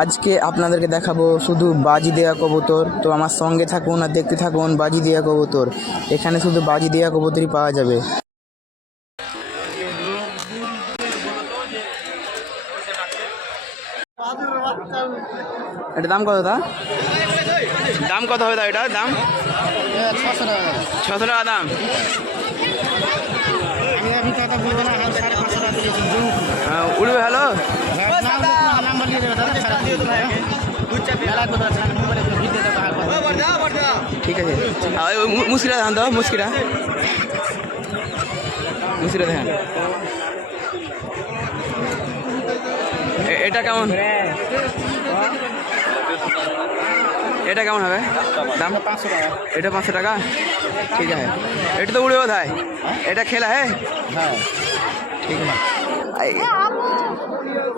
আজকে আপনাদেরকে দেখাবো শুধু বাজি দেওয়া কবুতর। তো আমার সঙ্গে থাকুন আর দেখতে থাকুন বাজি দেওয়া কবুতর। এখানে শুধু বাজি দেওয়া কবুতরই পাওয়া যাবে। এটা দাম কত দা দাম কত হবে দা এটা? দাম? ছশো টাকা দাম। আমি আমি ঠিক আছে ওই দেখান তো মুসকিটা মুসকিটা দেখান। এটা কেমন? এটা কেমন হবে? দাম? পাঁচশো টাকা এটা পাঁচশো টাকা? ঠিক আছে। এটা তো উড়ে কোথায় এটা খেলা হ্যাঁ? হ্যাঁ। ঠিক আছে।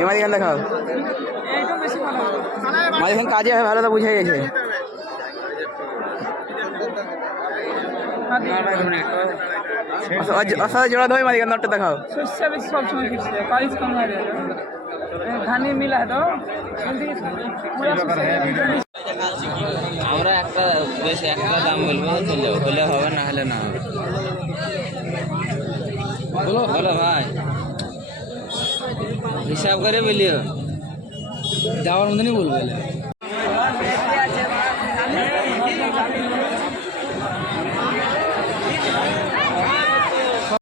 এবার এখান দেখাও? মাঝে কাজে হয় ভালো তো বুঝে গেছে। অসাধ জোড়া ধোয় মাঝে নটটা দেখাও। ধানি মিলা তো? আমরা একটা বেশ একটা দাম বলব হলে হলে হবে না হলে না হবে। বলো। বলো ভাই। হিসাব করে বলিও। যাওয়ার মতনই বলব।